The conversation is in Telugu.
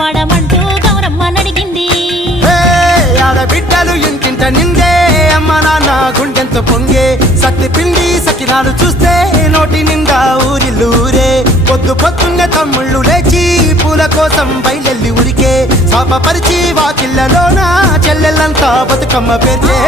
కాపాడమంటూ గౌరమ్మ నడిగింది. ఆడబిడ్డలు ఇంటింట నిందే అమ్మ నాన్న గుండెంతో పొంగే సత్తి పిండి సకినాలు చూస్తే నోటి నిండా ఊరిల్లూరే పొద్దున్నే తమ్ముళ్ళు లేచి పూల కోసం బయలెల్లి ఉరికే శాపపరిచి వాకిళ్ళలోన చెల్లెళ్ళంతా బతుకమ్మ పేర్చే